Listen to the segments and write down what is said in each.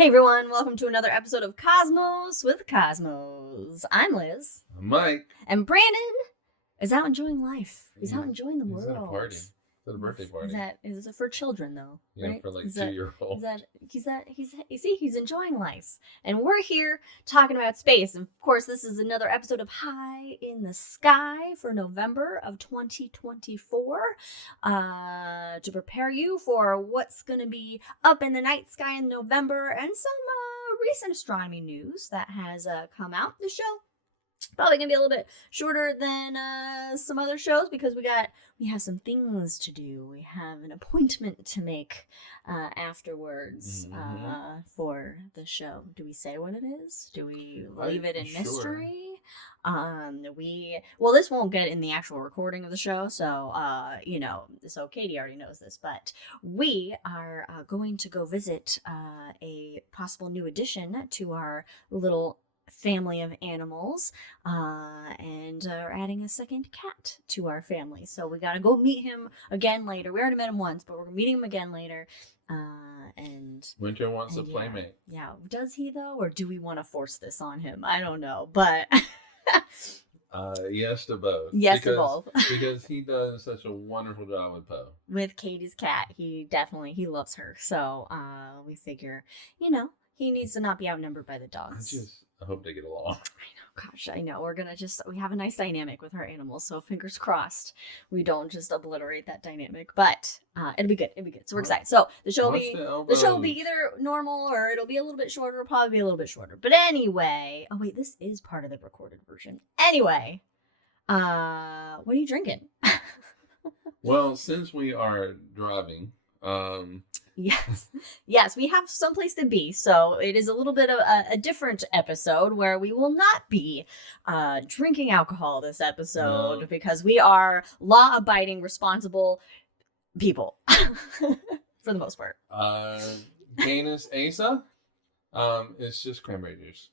Hey everyone, welcome to another episode of Cosmos with Cosmos. I'm Liz. I'm Mike. And Brandon is out enjoying life. He's out enjoying the world. He's at a party. It's at a birthday party. Is it for children though? Yeah, right? for like 2-year-olds. He's enjoying life. And we're here talking about space. And of course, this is another episode of High in the Sky for November of 2024. To prepare you for what's going to be up in the night sky in November and some recent astronomy news that has come out. The show probably gonna be a little bit shorter than some other shows because we have some things to do. We have an appointment to make afterwards for the show. Do we say what it is? Do we leave it in mystery? This won't get in the actual recording of the show, so so Katie already knows this, but we are going to go visit a possible new addition to our little family of animals, and are adding a second cat to our family. So we gotta go meet him again later. We already met him once, but we're meeting him again later. And Winter wants a playmate. Yeah, does he though, or do we want to force this on him? I don't know, but yes to both. Yes to both. Because he does such a wonderful job with Poe. With Katie's cat, he loves her. So we figure, he needs to not be outnumbered by the dogs. I hope they get along. I know. We have a nice dynamic with our animals, so fingers crossed we don't just obliterate that dynamic. But it'll be good. So we're excited. So the show will be either normal or it'll be a little bit shorter. It'll probably be a little bit shorter. But anyway, oh wait, this is part of the recorded version. Anyway, what are you drinking? Well, since we are driving, Yes, we have someplace to be. So it is a little bit of a different episode where we will not be drinking alcohol this episode because we are law-abiding, responsible people for the most part. Canis Asa, it's just cranberry juice.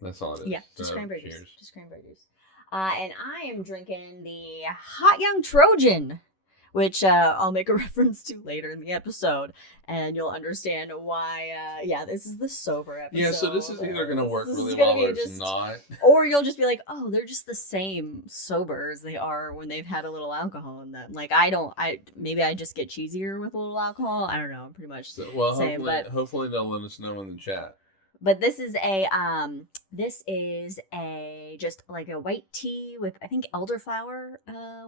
That's all it is. Yeah, just cranberry juice. Just cranberry juice. And I am drinking the Hot Young Trojan, which I'll make a reference to later in the episode, and you'll understand why, this is the sober episode. Yeah, so this is either going to work really well or it's not. Or you'll just be like, oh, they're just the same sober as they are when they've had a little alcohol in them. Like, maybe I just get cheesier with a little alcohol. I don't know, pretty much. So, hopefully they'll let us know in the chat. But this is just like a white tea with, I think, elderflower,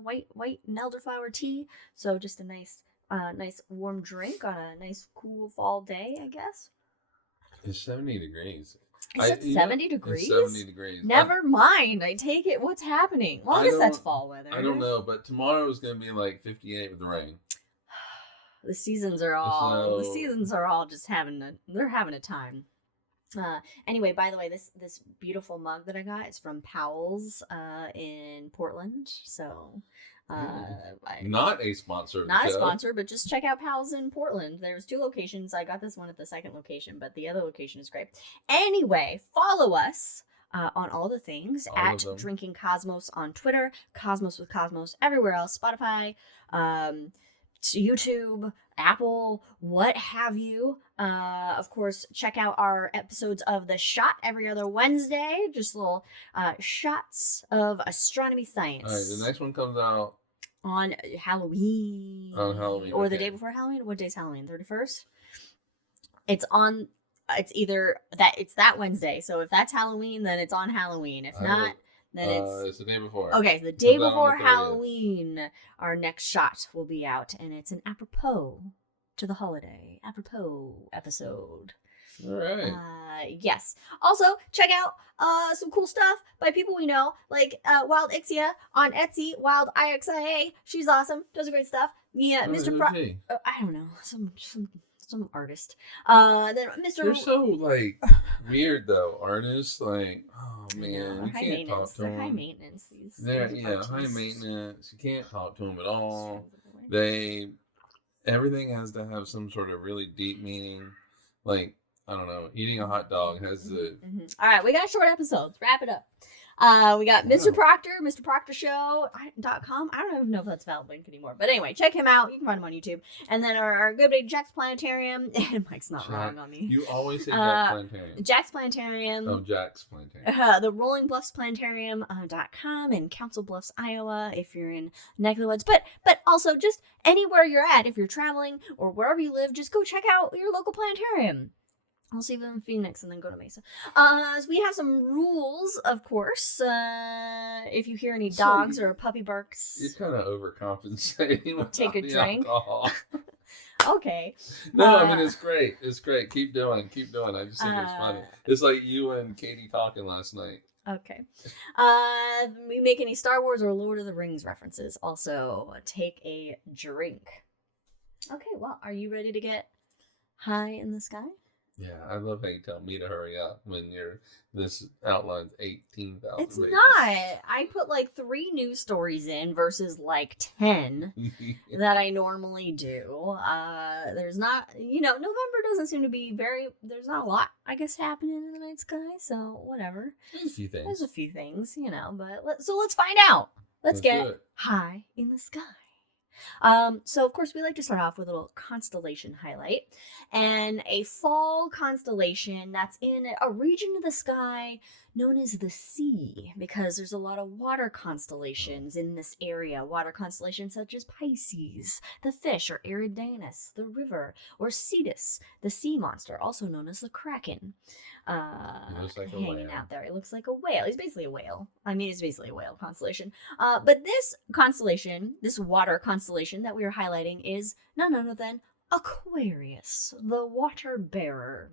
white and elderflower tea. So just a nice warm drink on a nice cool fall day, I guess. It's 70 degrees. Is it 70 degrees? It's 70 degrees. Never mind. I take it. What's happening? Well, I guess that's fall weather. I don't know, but tomorrow is going to be like 58 with the rain. The seasons are all just having a time. Anyway, by the way, this beautiful mug that I got is from Powell's in Portland. So not a sponsor. Not a sponsor, but just check out Powell's in Portland. There's 2 locations. I got this one at the second location, but the other location is great. Anyway, follow us on all the things at Drinking Cosmos on Twitter, Cosmos with Cosmos everywhere else, Spotify, YouTube, Apple, what have you. Of course, check out our episodes of The Shot every other Wednesday. Just little shots of astronomy science. All right, the next one comes out on Halloween. Or the day before Halloween. What day's Halloween? 31st? It's that Wednesday. So if that's Halloween, then it's on Halloween. If not, then it's the day before. Okay, so the day before Halloween, our next shot will be out, and it's an apropos to the holiday. Apropos episode. All right. Yes. Also, check out some cool stuff by people we know, like Wildixia on Etsy, Wildixia. She's awesome. Does great stuff. Yeah, Mr. I don't know. Some artist. Then Mr. They're so weird though. Artists oh man, you can't talk to them. High maintenance. High maintenance. You can't talk to them at all. Everything has to have some sort of really deep meaning. I don't know. Eating a hot dog has the. All right, we got a short episode. Let's wrap it up. We got Mr. Wow. Proctor, MrProctorShow.com. I don't even know if that's a valid link anymore. But anyway, check him out. You can find him on YouTube. And then our good buddy Jack's Planetarium. And Mike's not wrong on me. You always say Jack's Planetarium. Jack's Planetarium. Oh, Jack's Planetarium. The Rolling Bluffs Planetarium.com in Council Bluffs, Iowa, if you're in neck of the woods. But also just anywhere you're at, if you're traveling or wherever you live, just go check out your local planetarium. I'll see them in Phoenix and then go to Mesa. So we have some rules, of course. If you hear any dogs or puppy barks, You're kind of overcompensating. Take a drink. Alcohol. Okay. No, I mean, it's great. It's great. Keep doing. I just think it's funny. It's like you and Katie talking last night. Okay. We make any Star Wars or Lord of the Rings references. Also, take a drink. Okay, well, are you ready to get high in the sky? Yeah, I love how you tell me to hurry up when this outlines 18,000 It's pages. not. I put like 3 news stories in versus like 10 that I normally do. There's not, November doesn't seem to be there's not a lot, I guess, happening in the night sky. So whatever. There's a few things. There's a few things, but let's find out. Let's get high in the sky. So of course we like to start off with a little constellation highlight, and a fall constellation that's in a region of the sky known as the sea, because there's a lot of water constellations in this area. Water constellations such as Pisces, the fish, or Eridanus, the river, or Cetus, the sea monster, also known as the Kraken. Looks like a hanging whale. out there. It looks like a whale. He's basically a whale. I mean, it's basically a whale constellation. But this constellation, this water constellation that we are highlighting, is none other than Aquarius, the water bearer,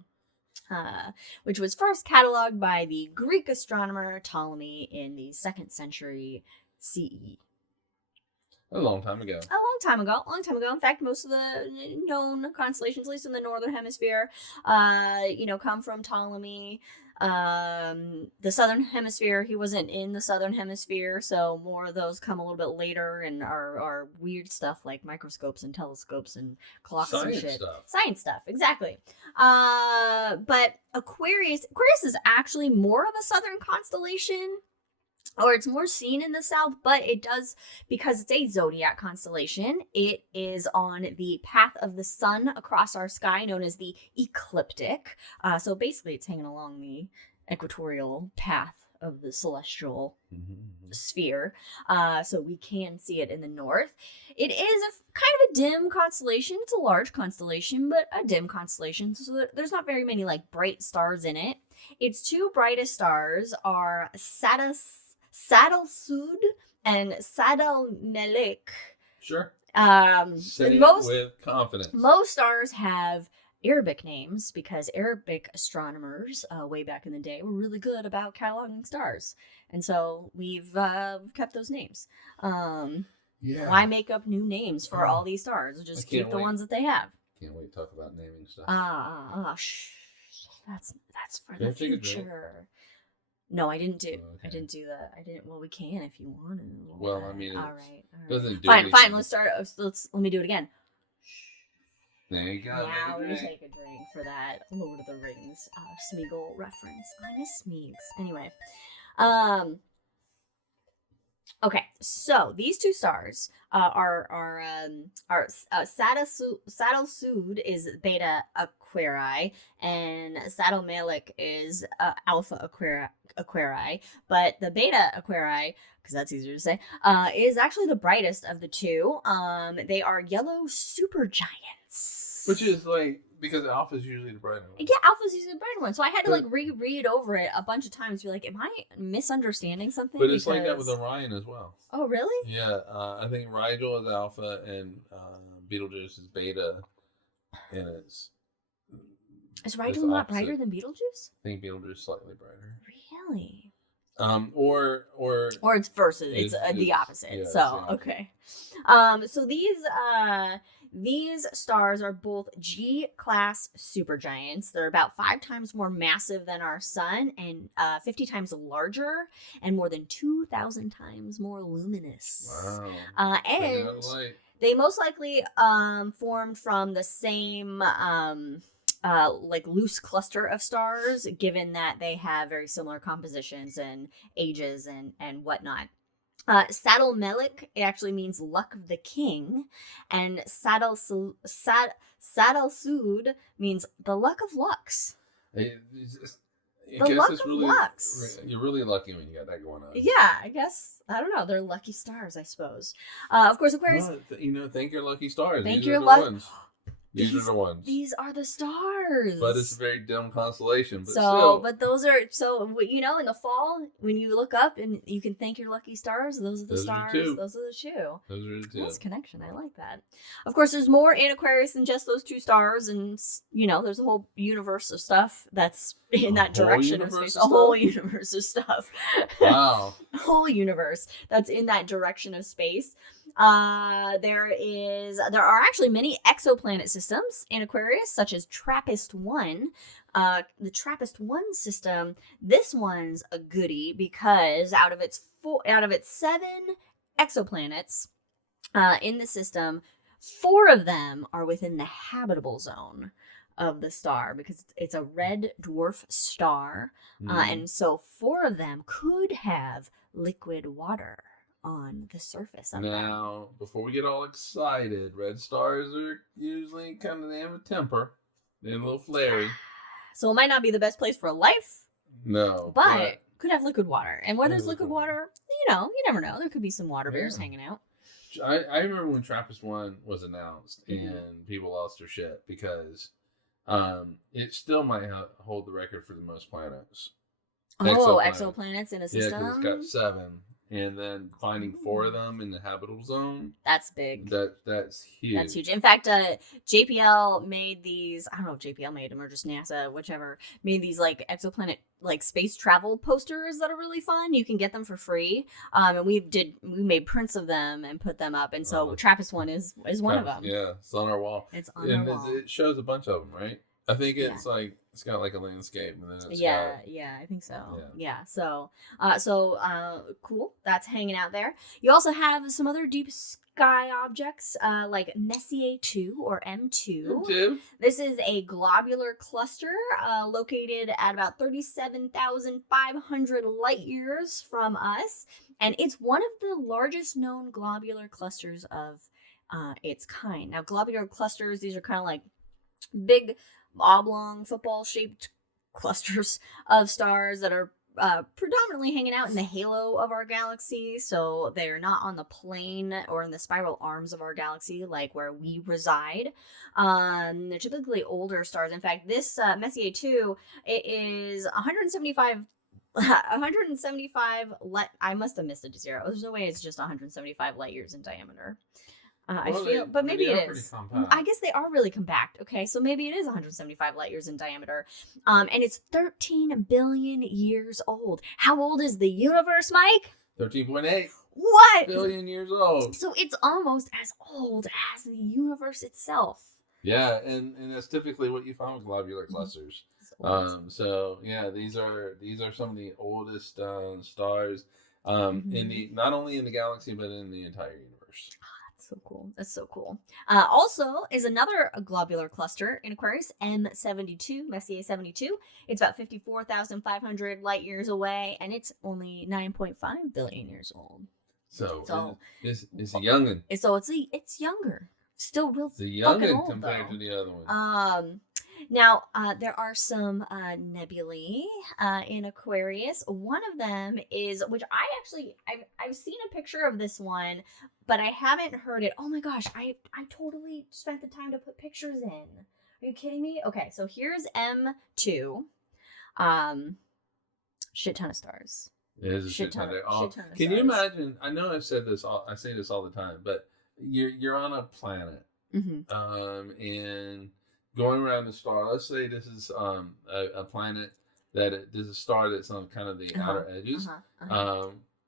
which was first cataloged by the Greek astronomer Ptolemy in the 2nd century CE. A long time ago. A long time ago. In fact, most of the known constellations, at least in the northern hemisphere, come from Ptolemy. The southern hemisphere, he wasn't in the southern hemisphere, so more of those come a little bit later and are weird stuff like microscopes and telescopes and clocks and shit. Science stuff, exactly. But Aquarius is actually more of a southern constellation, or it's more seen in the south, but it does, because it's a zodiac constellation, it is on the path of the sun across our sky, known as the ecliptic. So basically it's hanging along the equatorial path of the celestial sphere. So we can see it in the north. It is kind of a dim constellation. It's a large constellation, but a dim constellation. So there's not very many like bright stars in it. Its 2 brightest stars are Saddle Sud and Saddle Melik. Sure. Say it with confidence. Most stars have Arabic names because Arabic astronomers way back in the day were really good about cataloging stars, and so we've kept those names. Why make up new names for all these stars? Just keep the ones that they have. Can't wait to talk about naming stuff. That's for the future. No, I didn't do. Okay. I didn't do that. I didn't. Well, we can if you want. Well, I mean, all right. Doesn't do fine. anything. Fine. Let's start. Let me do it again. There you go. Now we take a drink for that Lord of the Rings Smeagol reference. I miss Smeags. Anyway, okay. So these 2 stars are Saddle Sud is Beta Aquarii and Saddle Malik is Alpha Aquarii. But the Beta Aquarii, because that's easier to say, is actually the brightest of the 2. They are yellow supergiants. Which is like, because Alpha is usually the brighter one. Yeah, Alpha's usually the brighter one. So I had to like reread over it a bunch of times to be like, am I misunderstanding something? But it's like that with Orion as well. Oh, really? Yeah, I think Rigel is Alpha and Betelgeuse is Beta, and is Rigel not brighter than Betelgeuse? I think Betelgeuse is slightly brighter. Really? Or it's versus. It's the opposite. Yeah, so okay. So these stars are both G-class supergiants. They're about 5 times more massive than our sun and 50 times larger and more than 2,000 times more luminous. Wow. And they most likely formed from the same like loose cluster of stars, given that they have very similar compositions and ages and whatnot. Saddle Melik, it actually means luck of the king, and Saddle Sud means the luck of Lux. I The guess luck it's of really, Lux. you're really lucky when you got that going on. Yeah, I guess. I don't know. They're lucky stars, I suppose. Of course, Aquarius. Thank your lucky stars. Thank These your are the luck. ones. These are the ones. These are the stars. But it's a very dumb constellation. But so, still. but those are in the fall when you look up and you can thank your lucky stars. Those are the stars. Those are the two. Those are the two. Nice connection. I like that. Of course, there's more in Aquarius than just those two stars, and there's a whole universe of stuff that's in that direction of space. A whole universe of stuff. Wow. A whole universe that's in that direction of space. There are actually many exoplanet systems in Aquarius, such as TRAPPIST-1. The TRAPPIST-1 system, this one's a goodie because out of its 7 exoplanets in the system, 4 of them are within the habitable zone of the star because it's a red dwarf star, and so 4 of them could have liquid water on the surface of them. Now, before we get all excited, red stars are usually they have a temper. They're a little flary. So it might not be the best place for life. No. But could have liquid water. And where there's liquid water, you never know. There could be some water bears hanging out. I remember when TRAPPIST-1 was announced and people lost their shit because it still might hold the record for the most planets. Exoplanets in a system? Yeah, because it's got 7. And then finding 4 of them in the habitable zone. That's big. That's huge. That's huge. In fact, JPL made these, I don't know if JPL made them or just NASA, whichever, made these like exoplanet like space travel posters that are really fun. You can get them for free. And we made prints of them and put them up. And so TRAPPIST-1 is one of them. Yeah, it's on our wall. It's on our wall. It shows a bunch of them, right? I think it's like it's got like a landscape, and then it's I think so. Yeah. So cool. That's hanging out there. You also have some other deep sky objects, like Messier 2 or M2. This is a globular cluster located at about 37,500 light years from us, and it's one of the largest known globular clusters of its kind. Now, globular clusters, these are kind of like big oblong football-shaped clusters of stars that are predominantly hanging out in the halo of our galaxy, so they're not on the plane or in the spiral arms of our galaxy like where we reside. They're typically older stars. In fact, this Messier 2, it is 175 I must have missed a 0. There's no way it's just 175 light years in diameter. But maybe it is. I guess they are really compact. Okay, so maybe it is 175 light years in diameter. And it's 13 billion years old. How old is the universe, Mike? 13.8. What? Billion years old. So it's almost as old as the universe itself. Yeah, and that's typically what you find with globular clusters. So yeah, these are some of the oldest stars not only in the galaxy but in the entire universe. So cool. That's so cool. Also is another globular cluster in Aquarius, M72, Messier 72. It's about 54,500 light years away, and it's only 9.5 billion years old. So it's a youngin. So it's younger. Still real fucking youngin old, compared to the other one. Now, there are some nebulae in Aquarius. One of them is, which I've seen a picture of this one, but I haven't heard it. Oh my gosh, I totally spent the time to put pictures in. Are you kidding me? Okay, so here's M2. Shit ton of stars. It is a shit ton of Can you imagine? I know I say this all the time, but you're on a planet, and going around the star. Let's say this is a planet there's a star that's on kind of the outer edges.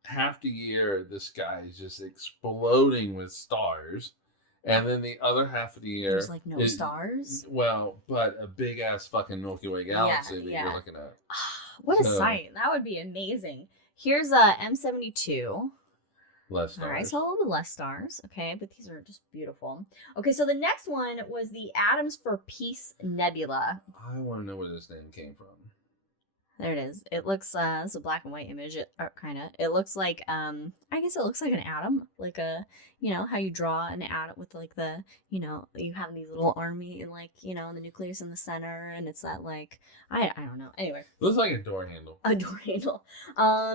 Half the year, the sky is just exploding with stars, and then the other half of the year, there's like no stars. Well, but a big ass fucking Milky Way galaxy that you're looking at. What a sight! That would be amazing. Here's a M72. Less stars. All right, so a little bit less stars. Okay, but these are just beautiful. Okay, so the next one was the Atoms for Peace Nebula. I want to know where this name came from. There it is. It looks it's a black and white image. It kind of. It looks like I guess it looks like an atom, like a how you draw an atom with like the you have these little army and like the nucleus in the center, and it's that like I don't know. Anyway, looks like a door handle. A door handle.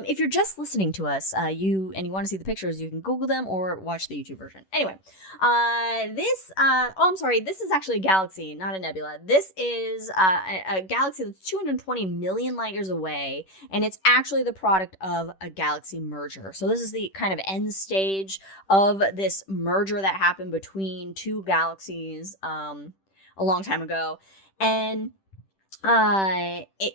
If you're just listening to us, you want to see the pictures, you can Google them or watch the YouTube version. Anyway, I'm sorry. This is actually a galaxy, not a nebula. This is a galaxy that's 220 million light years away, and it's actually the product of a galaxy merger. So this is the kind of end stage of this merger that happened between two galaxies a long time ago, and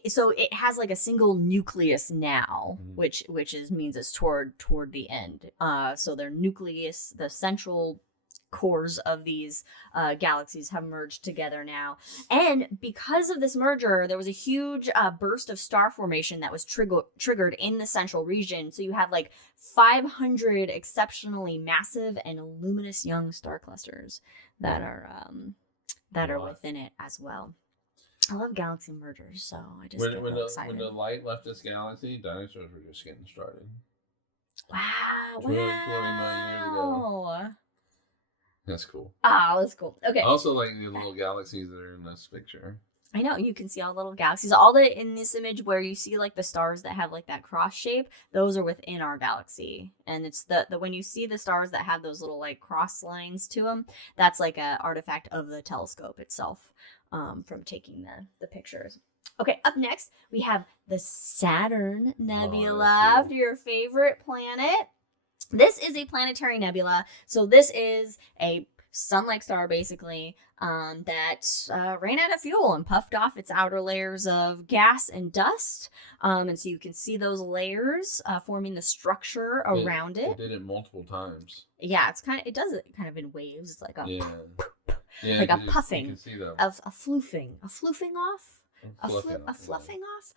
so it has like a single nucleus now, which means it's toward the end. So their nucleus, the central cores of these galaxies have merged together now, and because of this merger there was a huge burst of star formation that was triggered in the central region. So you have like 500 exceptionally massive and luminous young star clusters that are within it as well. I love galaxy mergers, so I just get real excited. When the light left this galaxy, dinosaurs were just getting started. Wow! 20 million years ago. That's cool. Oh, that's cool. Okay. I also like the little galaxies that are in this picture. I know, you can see all the little galaxies. All the in this image where you see like the stars that have like that cross shape, those are within our galaxy. And it's the when you see the stars that have those little like cross lines to them, that's like an artifact of the telescope itself from taking the pictures. Okay, up next we have the Saturn Nebula, after your favorite planet. This is a planetary nebula. So this is a sun-like star, basically, that ran out of fuel and puffed off its outer layers of gas and dust. And so you can see those layers forming the structure around it. It did it multiple times. Yeah, it does it kind of in waves. It's like a like a puffing, you can see them. a floofing off. A fluffing off.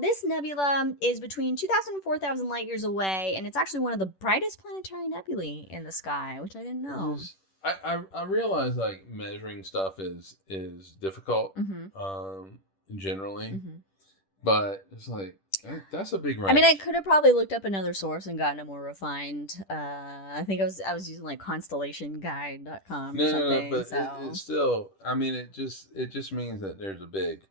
This nebula is between 2,000 and 4,000 light years away, and it's actually one of the brightest planetary nebulae in the sky, which I didn't know. I realize like measuring stuff is difficult generally, but it's like that's a big range. I mean, I could have probably looked up another source and gotten a more refined. I think I was using like constellationguide.com or something. No, but it's still. I mean, it just means that there's a big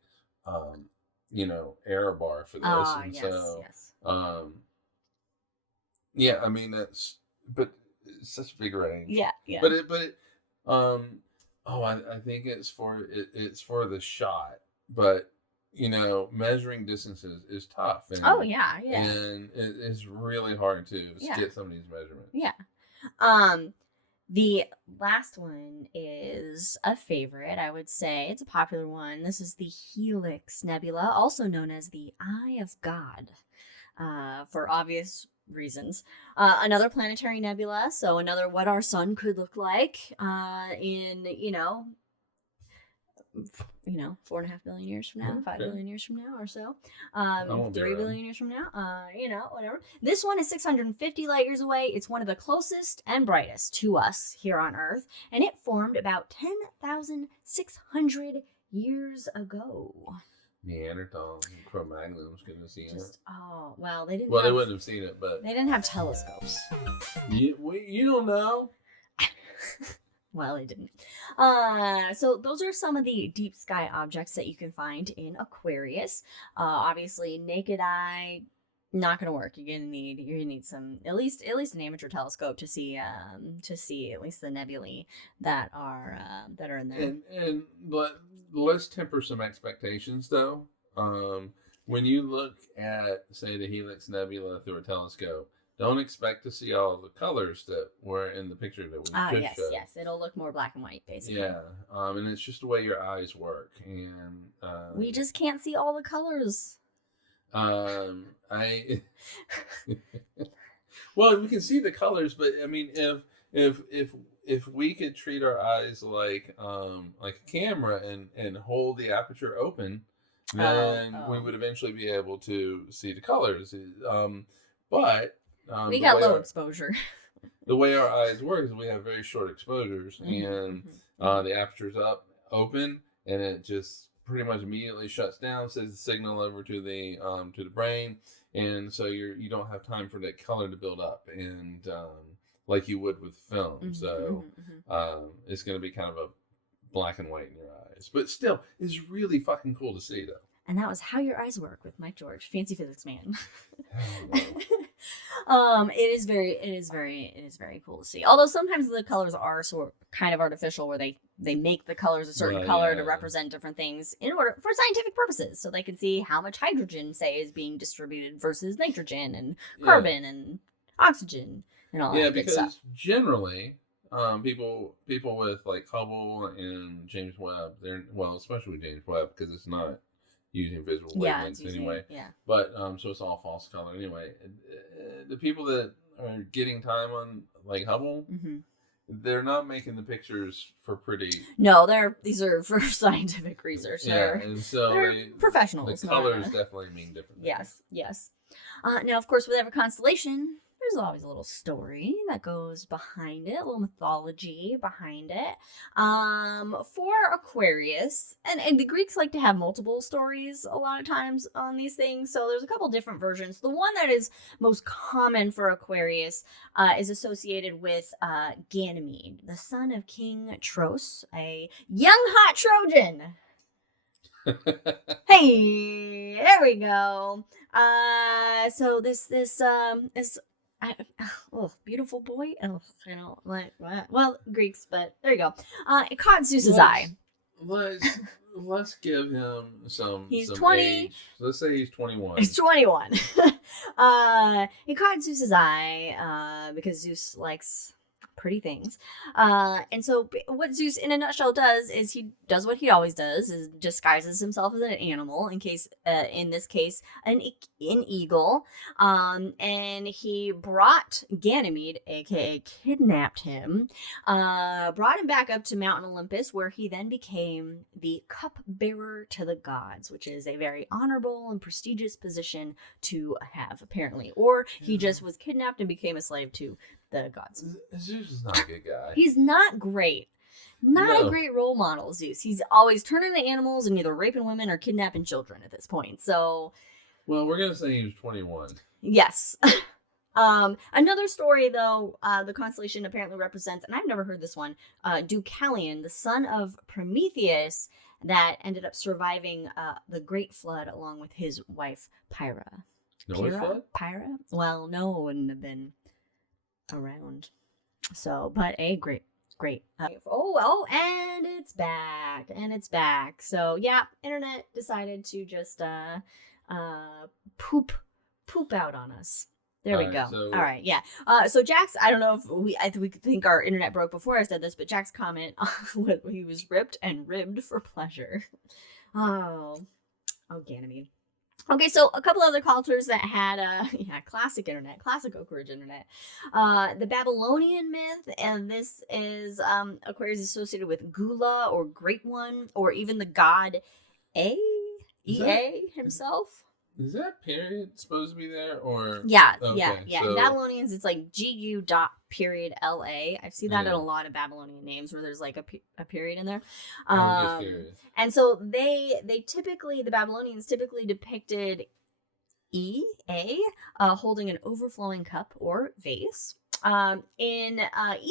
error bar for this. Yes. Yeah, I mean but it's such a big range. Yeah. I think it's for the shot, but measuring distances is tough. And, and it is really hard to get some of these measurements. Yeah. The last one is a favorite, I would say. It's a popular one. This is the Helix Nebula, also known as the Eye of God, for obvious reasons. Another planetary nebula, so another what our sun could look like in 4.5 billion years from now, 5 billion years from now or so, 3 billion years from now, whatever. This one is 650 light years away. It's one of the closest and brightest to us here on Earth, and it formed about 10,600 years ago. Neanderthals and Cro-Magnons couldn't see it. They didn't. Well, they wouldn't have seen it, but they didn't have telescopes. You don't know. Well, it didn't. So those are some of the deep sky objects that you can find in Aquarius. Obviously, naked eye, not going to work. You're gonna need some at least an amateur telescope to see at least the nebulae that are in there. And let's temper some expectations though. When you look at, say, the Helix Nebula through a telescope, don't expect to see all the colors that were in the picture that we just showed. Yes, it'll look more black and white, basically. Yeah, and it's just the way your eyes work, and we just can't see all the colors. Well, we can see the colors, but I mean, if we could treat our eyes like a camera and hold the aperture open, then we would eventually be able to see the colors. But we got low exposure. The way our eyes work is we have very short exposures, and the aperture's open, and it just pretty much immediately shuts down, sends the signal over to the brain, and so you don't have time for that color to build up, and like you would with film. So it's going to be kind of a black and white in your eyes, but still, it's really fucking cool to see, though. And that was How Your Eyes Work with Mike George, fancy physics man. It is very cool to see. Although sometimes the colors are sort of kind of artificial, where they make the colors a certain color to represent different things in order for scientific purposes, so they can see how much hydrogen, say, is being distributed versus nitrogen and carbon and oxygen and all that. Yeah, because generally, people with like Hubble and James Webb, especially with James Webb, because it's not using visible wavelengths anyway. Yeah. But so it's all false color anyway. The people that are getting time on like Hubble, they're not making the pictures for pretty. No, these are for scientific research. And so they're professionals. The colors definitely mean different things. Yes. Now, of course, with every constellation, there's always a little story that goes behind it, a little mythology behind it. For Aquarius, and the Greeks like to have multiple stories a lot of times on these things, so there's a couple different versions. The one that is most common for Aquarius is associated with Ganymede, the son of King Tros, a young hot Trojan. Hey, there we go. So this beautiful boy. Oh, I don't like that. Well, Greeks, but there you go. It caught Zeus's eye. Let's give him some. He's some 20. Age. Let's say he's 21. He's 21. It caught Zeus's eye because Zeus likes pretty things. And so what Zeus in a nutshell does is he does what he always does, is disguises himself as an animal, in this case an eagle, and he brought Ganymede, aka kidnapped him, brought him back up to Mount Olympus, where he then became the cupbearer to the gods, which is a very honorable and prestigious position to have, apparently. Or he just was kidnapped and became a slave to the gods. Zeus is not a good guy. He's not great. Not a great role model, Zeus. He's always turning to animals and either raping women or kidnapping children at this point. So, well, we're gonna say he was 21. Yes. Another story, though, the constellation apparently represents, and I've never heard this one, Deucalion, the son of Prometheus, that ended up surviving the Great Flood along with his wife Pyrrha. Flood? Pyrrha? Well, Noah wouldn't have been around. So, but a great. And it's back. So yeah, internet decided to just poop out on us. There we go. So... All right, yeah. So Jack's, I don't know if I think our internet broke before I said this, but Jack's comment when he was ripped and ribbed for pleasure. Oh, Ganymede. Okay, so a couple other cultures that had classic Oak Ridge internet. The Babylonian myth, and this is Aquarius associated with Gula or Great One, or even the god Ea himself. Is that period supposed to be there, or yeah. So... In Babylonians, it's like GU.LA. I've seen that in a lot of Babylonian names where there's like a period in there. And so the Babylonians typically depicted Ea holding an overflowing cup or vase. In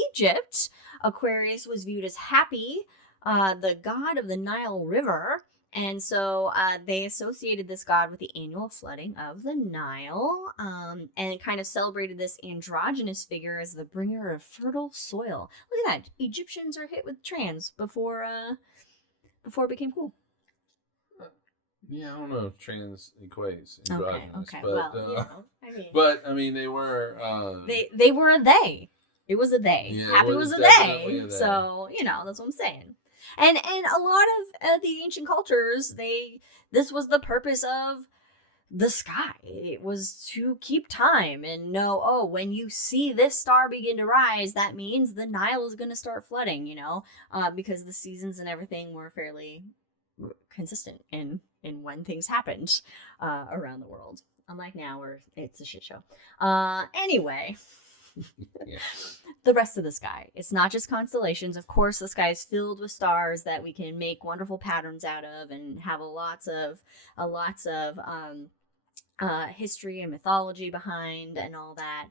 Egypt, Aquarius was viewed as Happy, the god of the Nile River. And so they associated this god with the annual flooding of the Nile, and kind of celebrated this androgynous figure as the bringer of fertile soil. Look at that. Egyptians are hit with trans before it became cool. Yeah, I don't know if trans equates androgynous. Okay. But I mean, they were. They were a they. It was a they. Yeah, Happy was a they. So that's what I'm saying. And a lot of the ancient cultures, this was the purpose of the sky. It was to keep time and know, when you see this star begin to rise, that means the Nile is going to start flooding, because the seasons and everything were fairly consistent in when things happened around the world. Unlike now where it's a shit show. Anyway. Yeah. The rest of the sky. It's not just constellations. Of course, the sky is filled with stars that we can make wonderful patterns out of and have lots of history and mythology behind and all that.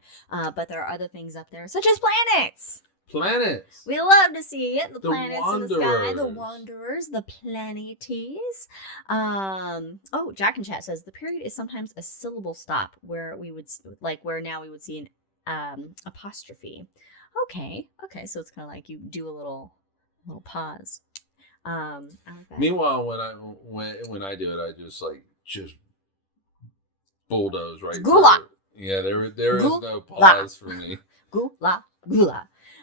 But there are other things up there, such as planets. Planets. We love to see it. The planets wanderers. in the sky, the wanderers, the planetes. Jack in Chat says the period is sometimes a syllable stop where we would where now we would see an apostrophe. Okay, so it's kind of like you do a little pause. I like that. Meanwhile, when I do it, I just bulldoze right. Gula. Yeah, there is no pause for me. Gula.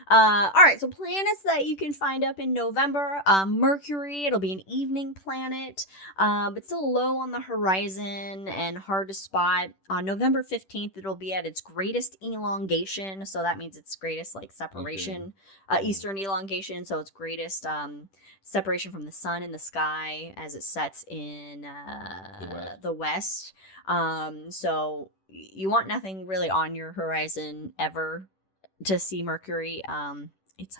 All right, so planets that you can find up in November. Mercury, it'll be an evening planet, but still low on the horizon and hard to spot. On November 15th, it'll be at its greatest elongation, so that means its greatest separation, eastern elongation, so its greatest separation from the sun in the sky as it sets in the west. So you want nothing really on your horizon ever to see Mercury. It's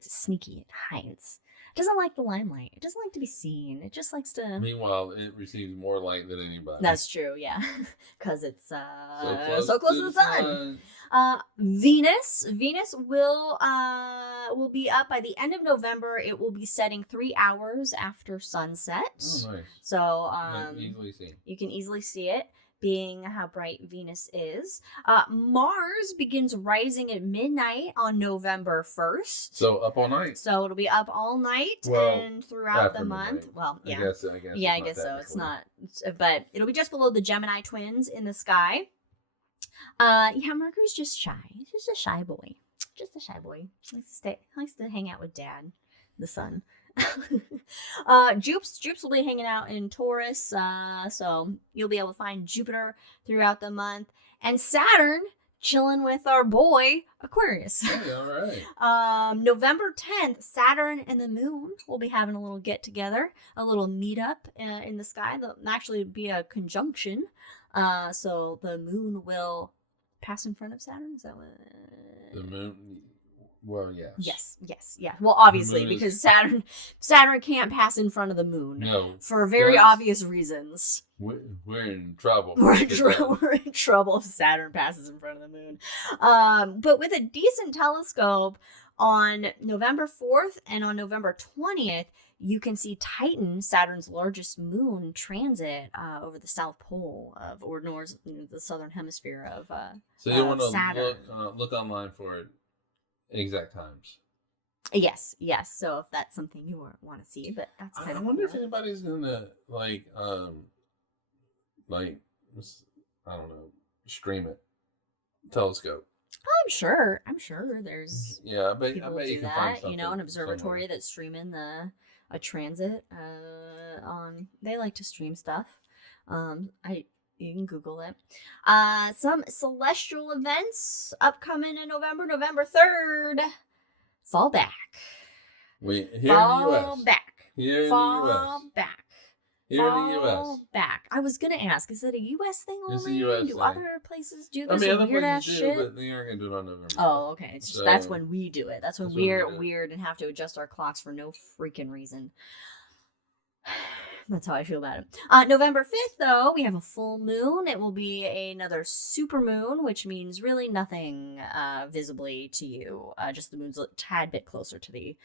sneaky. It hides. It doesn't like the limelight. It doesn't like to be seen. It just likes to. Meanwhile, it receives more light than anybody. That's true. Yeah, because it's so close to the sun. Venus will be up by the end of November. It will be setting 3 hours after sunset. Oh, nice. So you can easily see it, being how bright Venus is. Mars begins rising at midnight on November 1st. So up all night. So it'll be up all night and throughout the month. Midnight. Well, yeah. I guess I guess so. It's not, but it'll be just below the Gemini twins in the sky. Mercury's just shy. He's just a shy boy. Likes to hang out with Dad, the sun. Jupes will be hanging out in Taurus, so you'll be able to find Jupiter throughout the month, and Saturn chilling with our boy Aquarius. Hey, all right. November 10th, Saturn and the Moon will be having a little get together, a little meetup in the sky. There'll actually be a conjunction, so the Moon will pass in front of Saturn. Is that what? The Moon. Well, yes. Yes. Well, obviously, because Saturn can't pass in front of the Moon. No. For very obvious reasons. We're in trouble. We're in trouble if Saturn passes in front of the Moon. But with a decent telescope, on November 4th and on November 20th, you can see Titan, Saturn's largest moon, transit over the South Pole the southern hemisphere of so you want Saturn. to look online for it. Exact times. Yes. So if that's something you want to see, but that's kind of. I wonder if anybody's gonna I don't know, stream it, telescope. I'm sure there's. Yeah, I bet you can that. find something. An observatory somewhere. that's streaming a transit. They like to stream stuff. You can Google it. Some celestial events upcoming in November. November 3rd. Fall back. Here in the U.S. Here in the U.S. back. I was gonna ask, is it a U.S. thing only? It's a U.S. Do thing. other places do this? Other weird ass places shit? but they aren't gonna do it on November. Oh, okay. It's just that's when we do it. That's when we're weird and have to adjust our clocks for no freaking reason. That's how I feel about it. November 5th, though, we have a full moon. It will be another super moon, which means really nothing visibly to you. Just the moon's a tad bit closer to the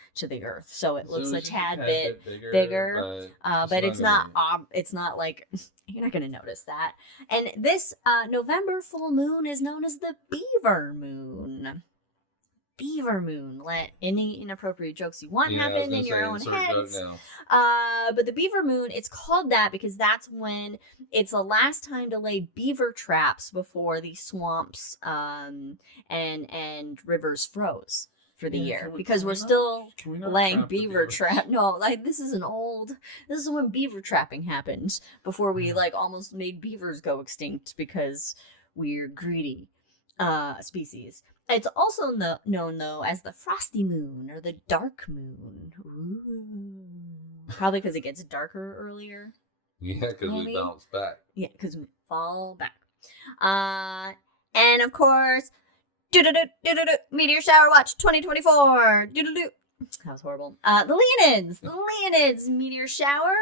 Earth, so it looks a tad bit bigger. But it's not. It's not like you're not going to notice that. And this November full moon is known as the Beaver Moon. Beaver Moon. Let any inappropriate jokes you want happen in your own heads. But the Beaver Moon, it's called that because that's when it's the last time to lay beaver traps before the swamps and rivers froze for the year. Because we're still laying beaver trap. No, this is when beaver trapping happened before we almost made beavers go extinct because we're greedy species. It's also known, though, as the frosty moon or the dark moon. Ooh. Probably because it gets darker earlier. Yeah, because we bounce back. Yeah, because fall back. And of course, meteor shower watch 2024. That was horrible. The Leonids meteor shower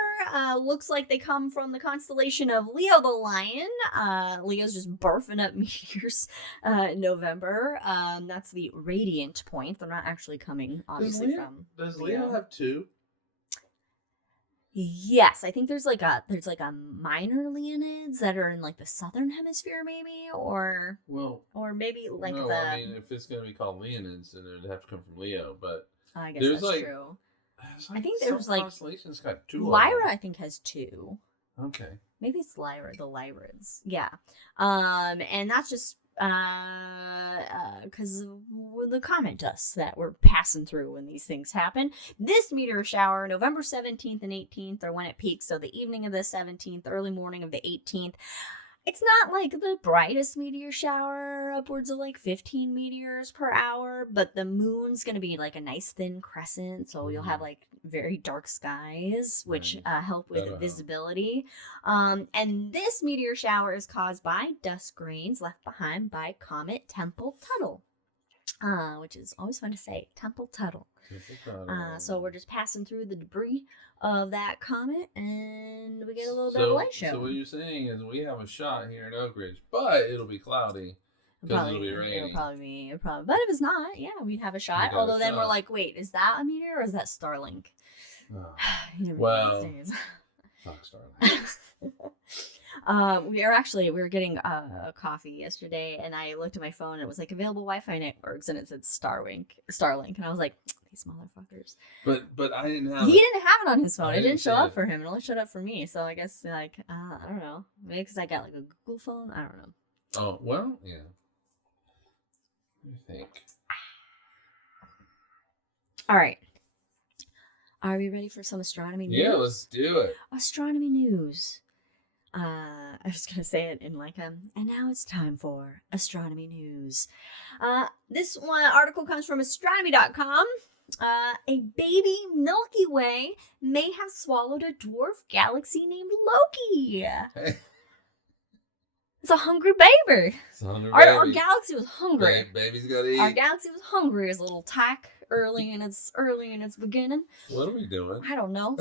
looks like they come from the constellation of Leo the Lion. Leo's just barfing up meteors in November. That's the radiant point. They're not actually coming, obviously, from Does Leo have two? Yes, I think there's like a minor Leonids that are in like the southern hemisphere, maybe, or maybe like I mean, if it's gonna be called Leonids, then it'd have to come from Leo. But I guess that's true. I think there's like constellations got two. Lyra, I think, has two. Okay. Maybe it's Lyra, the Lyrids. Yeah. And that's just because of the comet dust that we're passing through when these things happen. This meteor shower, November 17th and 18th, are when it peaks. So the evening of the 17th, early morning of the 18th. It's not like the brightest meteor shower, upwards of like 15 meteors per hour, but the moon's going to be like a nice thin crescent, so you'll have like very dark skies, which help with visibility. And this meteor shower is caused by dust grains left behind by Comet Tempel-Tuttle, which is always fun to say, Tempel-Tuttle. So we're just passing through the debris of that comet, and we get a little bit of light show. So what you're saying is we have a shot here in Oak Ridge, but it'll be cloudy because it'll be raining. It'll probably, but if it's not, yeah, we'd have a shot. Although then we're like, wait, is that a meteor or is that Starlink? Well, fuck Starlink. We were getting a coffee yesterday, and I looked at my phone and it was like available Wi-Fi networks, and it said Starlink, and I was like, these motherfuckers. But I didn't have. He didn't have it on his phone. It didn't show up for him. It only showed up for me. So I guess like I don't know, maybe because I got like a Google phone. I don't know. Oh well, yeah. What do you think? All right. Are we ready for some astronomy news? Yeah, let's do it. Astronomy news. I was going to say it in like and now it's time for astronomy news. This one article comes from astronomy.com. A baby Milky Way may have swallowed a dwarf galaxy named Loki. Hey. It's a hungry baby. Our galaxy was hungry. Baby's got to eat. Our galaxy was hungry as a little tack early in its beginning. What are we doing? I don't know.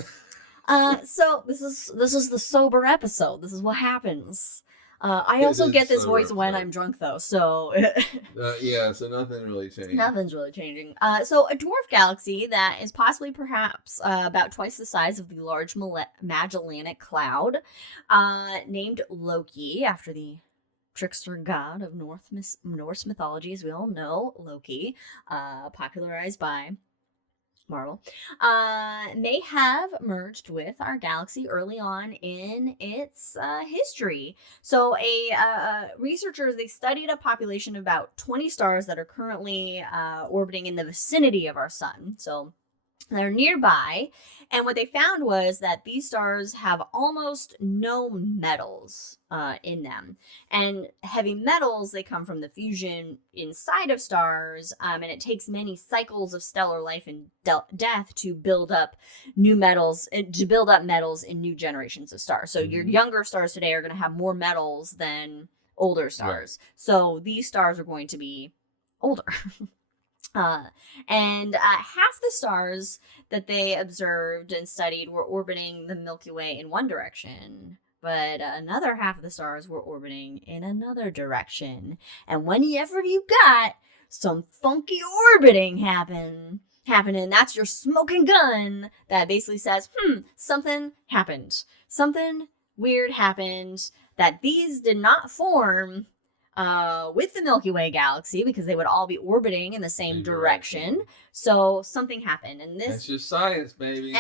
So this is the sober episode. This is what happens. I also get this voice when I'm drunk, though. So yeah, so nothing really changed. Nothing's really changing. So a dwarf galaxy that is possibly perhaps about twice the size of the Large Magellanic Cloud, named Loki after the trickster god of Norse mythology, as we all know, Loki, popularized by Marvel, may have merged with our galaxy early on in its history. So researchers, they studied a population of about 20 stars that are currently orbiting in the vicinity of our sun. So they're nearby, and what they found was that these stars have almost no metals in them. And heavy metals, they come from the fusion inside of stars, and it takes many cycles of stellar life and death to build up new metals, to build up metals in new generations of stars. So your younger stars today are going to have more metals than older stars. Right. So these stars are going to be older. And half the stars that they observed and studied were orbiting the Milky Way in one direction, but another half of the stars were orbiting in another direction. And whenever you got some funky orbiting happening, that's your smoking gun that basically says, something happened. Something weird happened, that these did not form with the Milky Way galaxy, because they would all be orbiting in the same direction. So something happened, and that's just science, baby.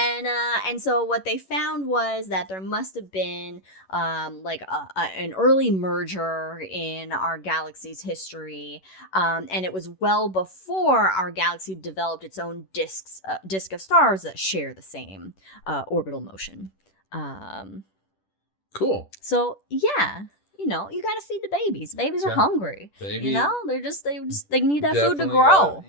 And so what they found was that there must have been an early merger in our galaxy's history, and it was well before our galaxy developed its own disk of stars that share the same orbital motion. Cool. So yeah. you know, you got to feed the babies. Babies are hungry. Baby, you know, they need that food to grow.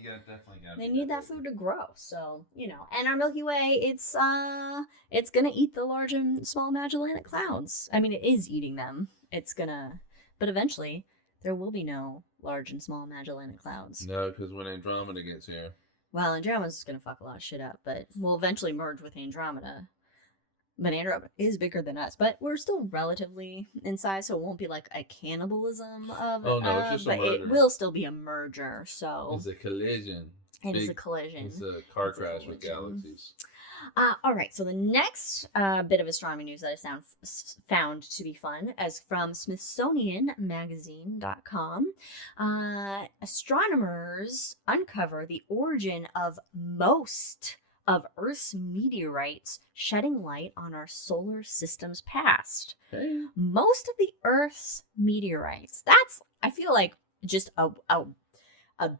They need that food to grow. So, you know, and our Milky Way, it's going to eat the large and small Magellanic Clouds. I mean, it is eating them. But eventually there will be no large and small Magellanic Clouds. No, because when Andromeda gets here. Well, Andromeda's going to fuck a lot of shit up, but we'll eventually merge with Andromeda. But Andromeda is bigger than us, but we're still relatively in size, so it won't be like a cannibalism of. Oh no, it's just a merger. It will still be a merger. So it's a collision. It is a collision. It's a car crash with galaxies. All right, so the next bit of astronomy news that I found to be fun is from SmithsonianMagazine.com. Astronomers uncover the origin of most of Earth's meteorites shedding light on our solar system's past. Hey. Most of the Earth's meteorites. That's, I feel like, just a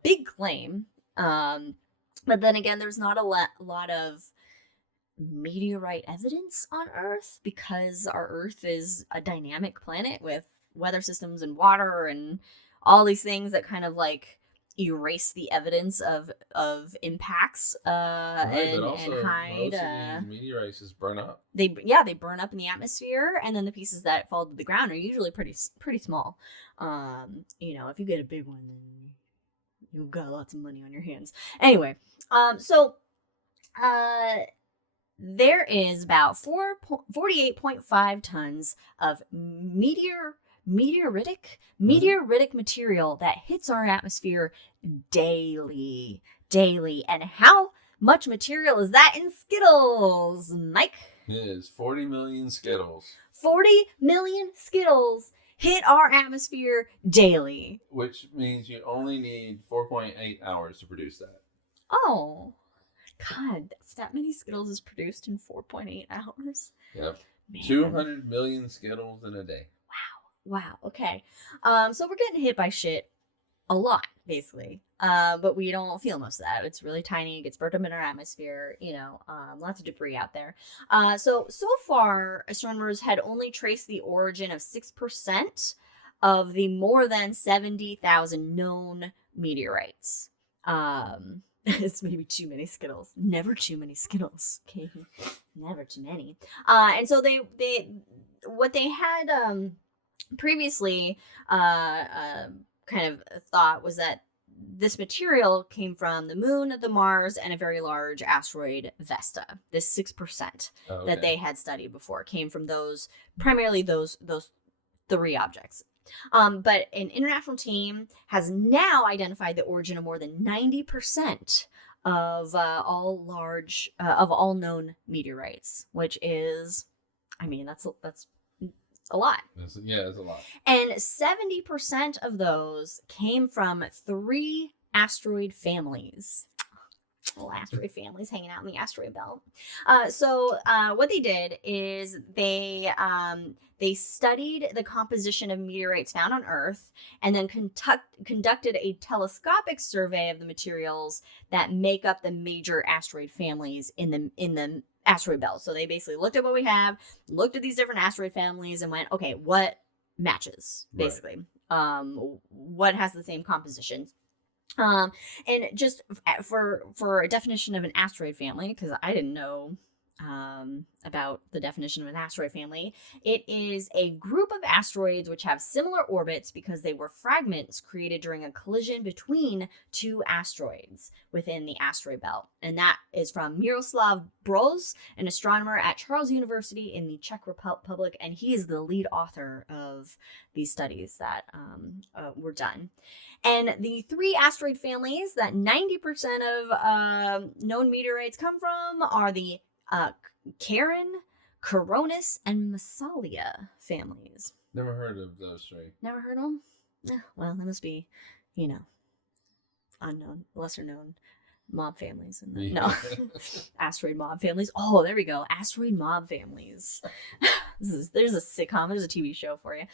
big claim. But then again, there's not a lot of meteorite evidence on Earth because our Earth is a dynamic planet with weather systems and water and all these things that kind of like erase the evidence of impacts and hide. Most of these meteorites just burn up. They burn up in the atmosphere, and then the pieces that fall to the ground are usually pretty small. You know, if you get a big one, then you've got lots of money on your hands. Anyway, there is about 48.5 tons of meteoritic material that hits our atmosphere daily. And how much material is that in Skittles, Mike? It is 40 million Skittles. 40 million Skittles hit our atmosphere daily. Which means you only need 4.8 hours to produce that. Oh, God, that many Skittles is produced in 4.8 hours? Yep. Man. 200 million Skittles in a day. Wow. Okay. So we're getting hit by shit a lot, basically. But we don't feel most of that. It's really tiny. It gets burnt up in our atmosphere. You know, lots of debris out there. So far, astronomers had only traced the origin of 6% of the more than 70,000 known meteorites. It's maybe too many Skittles. Never too many Skittles. Okay. Never too many. And so what they had previously kind of thought was that this material came from the moon, the Mars, and a very large asteroid, Vesta. This 6% that they had studied before came from primarily those three objects. But an international team has now identified the origin of more than 90% of all known meteorites, which is, I mean, that's a lot. It's a lot. And 70% of those came from 3 asteroid families. Little asteroid families hanging out in the asteroid belt. So what they did is they studied the composition of meteorites found on Earth and then conducted a telescopic survey of the materials that make up the major asteroid families in the asteroid belt. So they basically looked at what we have, looked at these different asteroid families, and went, okay, what matches, basically? Right. What has the same composition? And just for a definition of an asteroid family, because I didn't know about the definition of an asteroid family, it is a group of asteroids which have similar orbits because they were fragments created during a collision between 2 asteroids within the asteroid belt. And that is from Miroslav Broz, an astronomer at Charles University in the Czech Republic, and he is the lead author of these studies that were done. And the 3 asteroid families that 90% of known meteorites come from are the Charon, Coronis, and Massalia families. Never heard of those 3. Never heard of them? Well, they must be, unknown, lesser known mob families. No, asteroid mob families. Oh, there we go. Asteroid mob families. There's a sitcom. There's a TV show for you.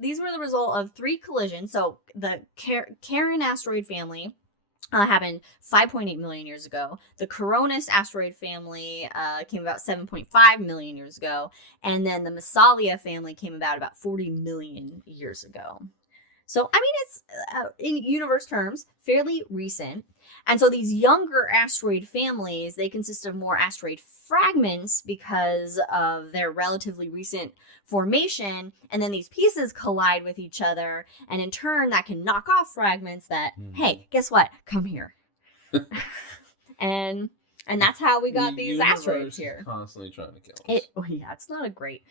These were the result of 3 collisions. So the Charon asteroid family happened 5.8 million years ago. The Coronis asteroid family came about 7.5 million years ago. And then the Massalia family came about 40 million years ago. So, I mean, it's, in universe terms, fairly recent. And so these younger asteroid families, they consist of more asteroid fragments because of their relatively recent formation. And then these pieces collide with each other. And in turn, that can knock off fragments that, hey, guess what? Come here. and that's how we got these asteroids here. Constantly trying to kill us. It's not a great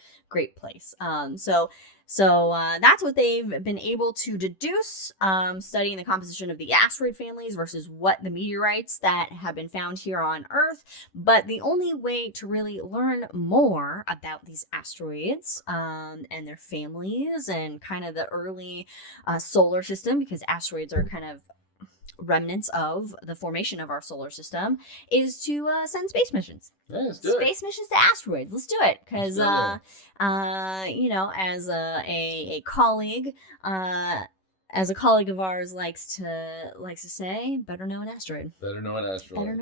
place. So that's what they've been able to deduce, studying the composition of the asteroid families versus what the meteorites that have been found here on Earth. But the only way to really learn more about these asteroids and their families and kind of the early solar system, because asteroids are kind of remnants of the formation of our solar system, is to send space missions. Yeah, let's do it. Space missions to asteroids. Let's do it, because as a colleague, of ours likes to say, better know an asteroid. Better know an asteroid.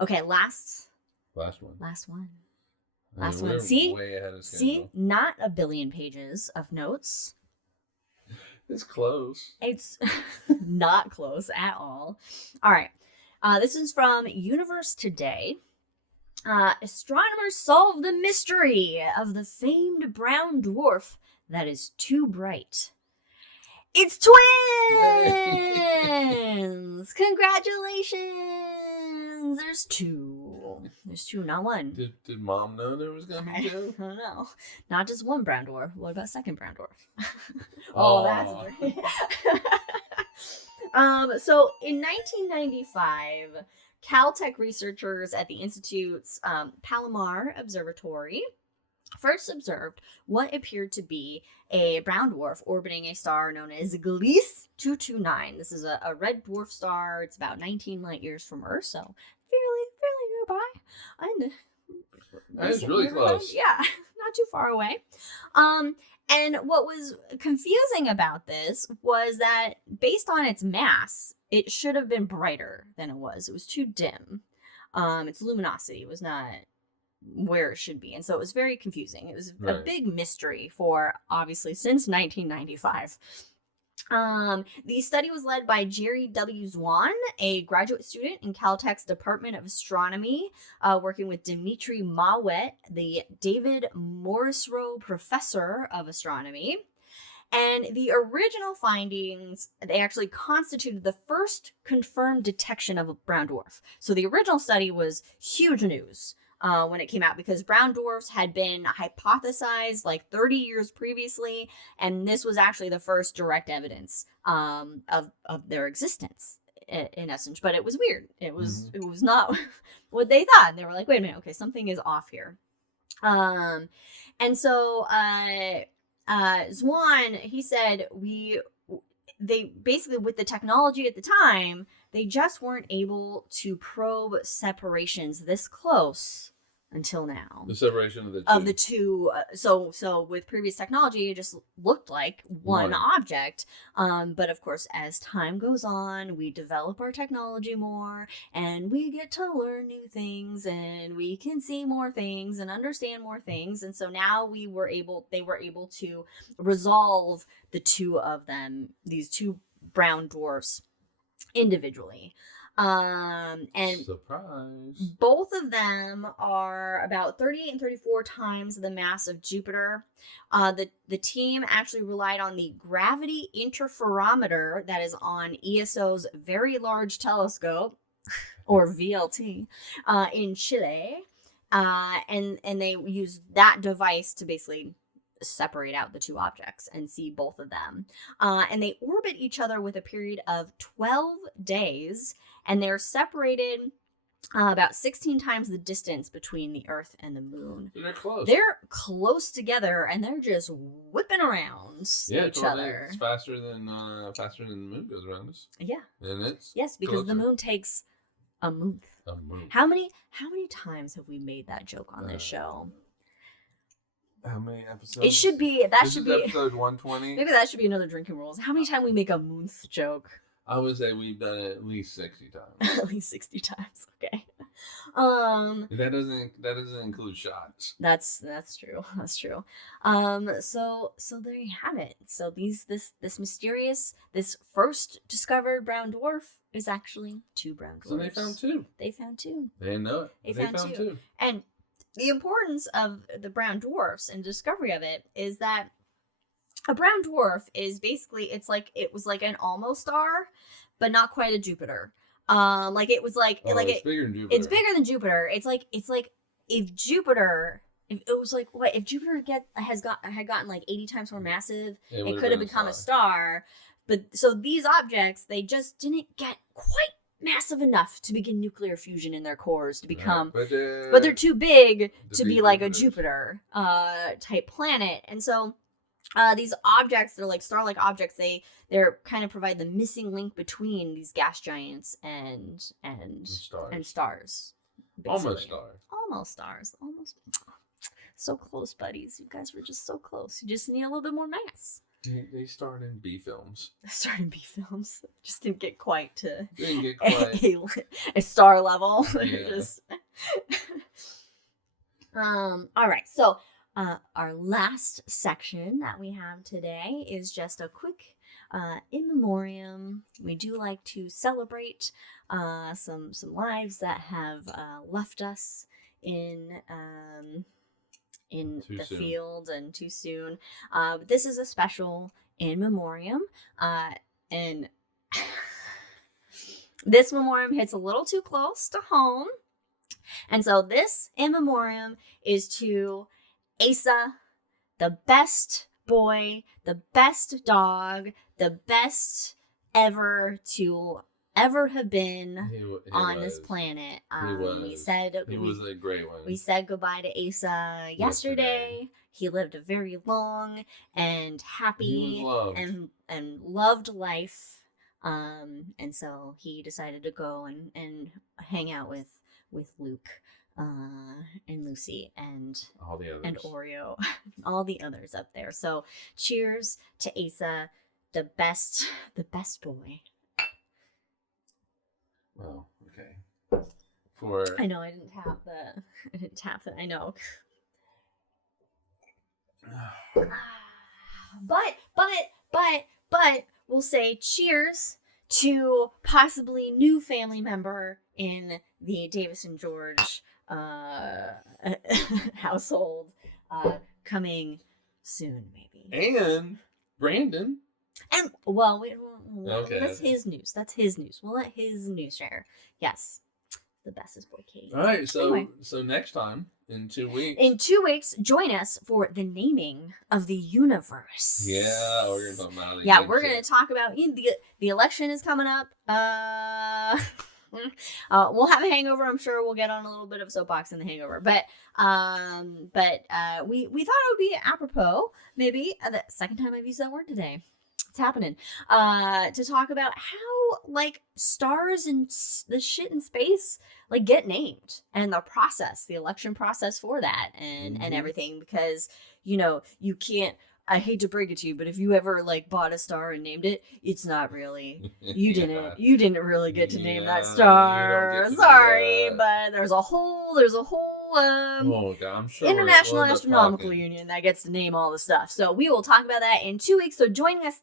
Okay, last one. Last one. See, way ahead of schedule. Not a billion pages of notes. It's close. It's not close at all. All right. This is from Universe Today. Astronomers solve the mystery of the famed brown dwarf that is too bright. It's twins! Congratulations! There's two. There's two, not one. Did Mom know there was going to be two? I don't know. Not just one brown dwarf. What about second brown dwarf? That's great. So in 1995, Caltech researchers at the Institute's Palomar Observatory first observed what appeared to be a brown dwarf orbiting a star known as Gliese 229. This is a red dwarf star. It's about 19 light years from Earth, so fairly nearby. And it's really close. Yeah, not too far away. And what was confusing about this was that based on its mass, it should have been brighter than it was. It was too dim. Its luminosity was not where it should be. And so it was very confusing. It was a big mystery for, obviously, since 1995. The study was led by Jerry W. Zwan, a graduate student in Caltech's Department of Astronomy, working with Dimitri Mawet, the David Morrisroe Professor of Astronomy. And the original findings, they actually constituted the first confirmed detection of a brown dwarf. So the original study was huge news when it came out, because brown dwarfs had been hypothesized like 30 years previously, and this was actually the first direct evidence of their existence in essence. But it was weird. It was not what they thought. They were like, wait a minute, okay, something is off here. And so Zwan, he said, they basically, with the technology at the time, they just weren't able to probe separations this close until now. The separation of the two. So with previous technology, it just looked like one object. But of course, as time goes on, we develop our technology more, and we get to learn new things, and we can see more things and understand more things. And so now they were able to resolve the two of them, these two brown dwarfs, individually. And surprise, both of them are about 38 and 34 times the mass of Jupiter. The team actually relied on the gravity interferometer that is on ESO's Very Large Telescope, or VLT, in Chile, and they used that device to basically separate out the two objects and see both of them. And they orbit each other with a period of 12 days, and they're separated about 16 times the distance between the Earth and the Moon. They're close. They're close together, and they're just whipping around each other. It's faster than the Moon goes around us. Yeah. And it's because closer. the Moon takes a month. How many times have we made that joke on this show? How many episodes? It should be, that this should is be episode 120. Maybe that should be another drinking rules. How many times we make a moose joke? I would say we've done it at least 60 times. At least 60 times. Okay. That doesn't include shots. That's true. That's true. So there you have it. So this mysterious, this first discovered brown dwarf is actually 2 brown dwarfs. So they found 2. They found 2. They didn't know it. They found 2. And the importance of the brown dwarfs and discovery of it is that a brown dwarf is basically, it was like an almost star, but not quite a Jupiter. It's bigger than Jupiter. It's bigger than Jupiter. It's like if Jupiter, if it was like, what if Jupiter had gotten like 80 times more massive, it could have become a star. But so these objects, they just didn't get quite massive enough to begin nuclear fusion in their cores to become, but they're too big to be like a Jupiter type planet. And so these objects, they're like star-like objects. They're kind of provide the missing link between these gas giants and stars. Almost stars. Almost stars. Almost. So close, buddies. You guys were just so close. You just need a little bit more mass. They starred in B films. Just didn't get quite to a star level. Yeah. All right. So our last section that we have today is just a quick in memoriam. We do like to celebrate some lives that have left us in the field and too soon. But this is a special in memoriam, and this memoriam hits a little too close to home, and so this in memoriam is to Asa, the best boy, the best dog, the best ever to ever have been on this planet. He was. He was a great one. We said goodbye to Asa yesterday. He lived a very long and happy and loved life. And so he decided to go and hang out with Luke and Lucy and all the others and Oreo, all the others up there. So cheers to Asa, the best boy. Well, okay. I know I didn't tap the. I know. But we'll say cheers to possibly new family member in the Davis and George household coming soon, maybe. And Brandon. And okay. That's his news. We'll let his news share. Yes. The bestest boy, Katie. All right, so anyway. So next time, in 2 weeks. In 2 weeks, join us for the naming of the universe. Yeah, we're going to talk about it. Yeah, we're going to talk about the election is coming up. We'll have a hangover. I'm sure we'll get on a little bit of soapbox in the hangover, but we thought it would be apropos, maybe the second time I've used that word today. It's happening. To talk about how like stars and the shit in space like get named and the election process for that and everything, because you can't. I hate to break it to you, but if you ever like bought a star and named it, it's not really you didn't really get to name that star. Sorry, but there's a whole oh God, I'm sure International Astronomical Union that gets to name all the stuff. So we will talk about that in 2 weeks. So join us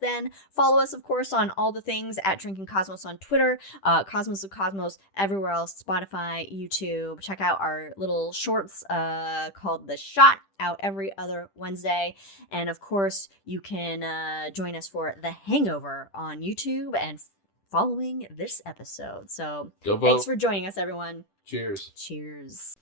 then. Follow us, of course, on all the things at Drinking Cosmos on Twitter, Cosmos of Cosmos everywhere else, Spotify, YouTube. Check out our little shorts called The Shot, out every other Wednesday. And of course, you can join us for The Hangover on YouTube and following this episode. So thanks for joining us, everyone. Cheers. Cheers.